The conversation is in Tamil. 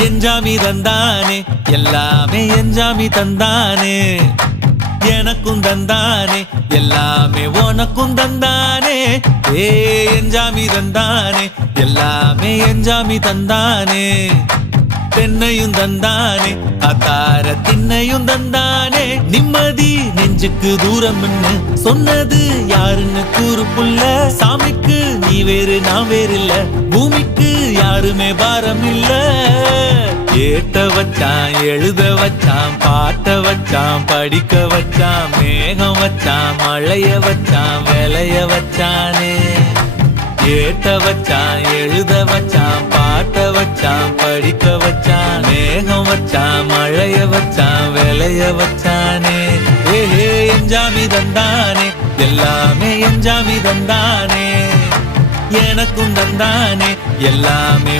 எஞ்சாமி தந்தானே எல்லாமே எஞ்சாமி தந்தானே எனக்கும் தந்தானே எல்லாமே உனக்கும் தந்தானே ஏ எஞ்சாமி தந்தானே எல்லாமே எஞ்சாமி தந்தானே தென்னையும் தந்தானே அத்தார திண்ணையும் தந்தானே நிம்மதி நெஞ்சுக்கு தூரம் சொன்னது யாருன்னு கூறு புள்ள சாமிக்கு நீ வேறு நான் வேறு இல்ல பூமிக்கு யாருமே பாரம் இல்ல ஏத்த வச்சான் எழுத வச்சான் பாட்ட வச்சான் படிக்க வச்சான் மேகம் வச்சான் மழைய வச்சான் விளைய வச்சானே ஏத்த வச்சான் எழுத வச்சான் பாட்ட வச்சான் படிக்க வச்சான் மேகம் வச்சான் மழைய வச்சான் விளைய வச்சானே ஏஹே எஞ்சாமி தந்தானே எல்லாமே எஞ்சாமி தந்தானே எனக்கும் தந்தானே எல்லாமே